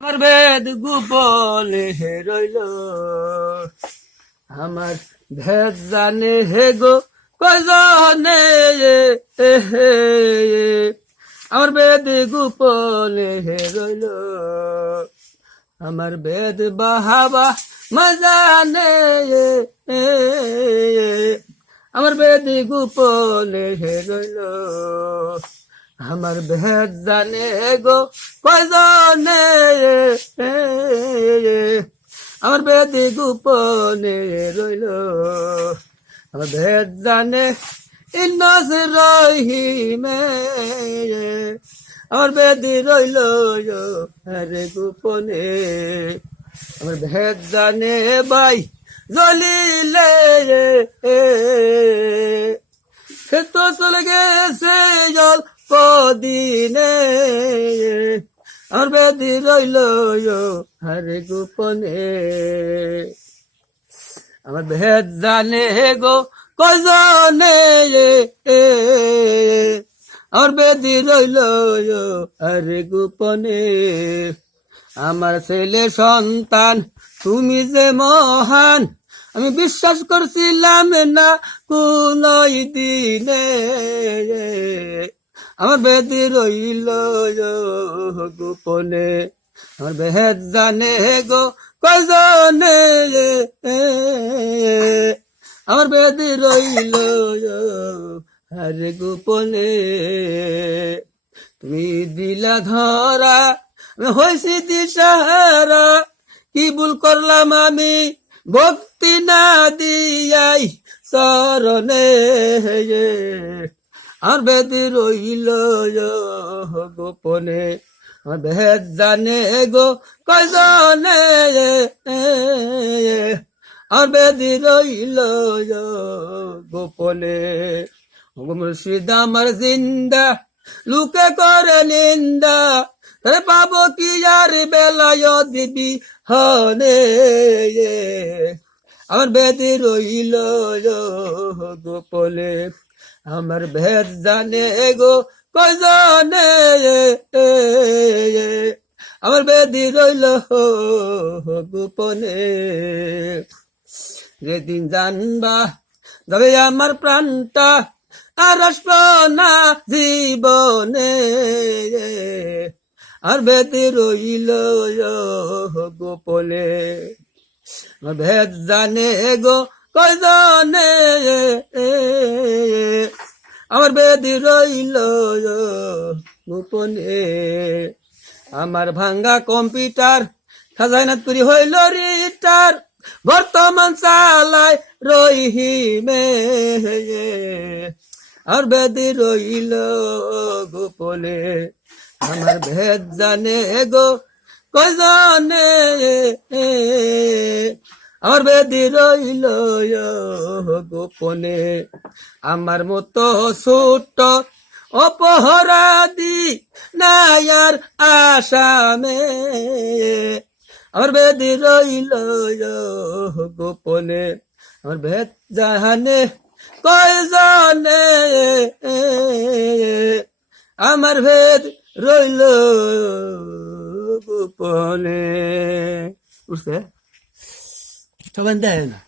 আমার বেদ গোপনে হে রইল, আমার ভেদ জানে হে গো কজনে। আমার বেদ গোপনে হে রইল, আমার বেদ বাহাবা মজানে। আমার বেদ গোপনে হে রইল, আমার ভেদ জানে গো কজনে। আমার বেদ গোপনে রইল, আমার ভেদ জানে ইন্নাস রহিমে। আমার বেদ রইল আরে গোপনে, আমার ভেদ জানে ভাই জলিলে। সে তো চলে গেছে জল কদিনে, আমার বেদি রইল আরে গোপনে। আমার ভেদ জানে গো কজনে, আমার বেদি রইল আরে গোপনে। আমার ছেলে সন্তান তুমি যে মহান, আমি বিশ্বাস করছিলাম না কোন দিনে। আমার বেদ রইল গোপনে, আমার বেদ জানে গো কজনে। আমার বেদ রইল আরে গোপনে। তুমি দিলা ধরা আমি হয়েছি দিশাহারা, কি ভুল করলাম আমি ভক্তি না দিয়াই চরণে। আমার বেদ রইল গোপনে, আমার বেদ জানে গো কজনে। আমার বেদ রইল গোপনে। মুর্শিদ আমার জিন্দা লুকে করে নিন্দা, পাবো কি আর বেলায় দিবি হনে। আমার বেদ রইল গোপনে, আমার ভেদ জানে গো কজনে। আমার বেদি রইল গোপনে। যেদিন জানবা যাবে আমার প্রাণটা আর আসবো না জীবনে, আর বেদি রইল গোপনে। আমার ভেদ জানে গো কজনে, আমার বেদি রইল গোপনে। আমার ভাঙ্গা কম্পিউটার খাজানাতপুরি হইল রিটার, বর্তমান চালায় রহিমে। আর বেদি রইল গোপনে, আমার ভেদ জানে গো কজনে। আমার বেদি রইল গোপনে। আমার মতো ছোট অপরাধী নায়ার আসামে, আমার বেদি রইল গোপনে। আমার ভেদ জানে কয়জনে, আমার ভেদ রইল গোপনে। বুঝছে সবাই দেয় না।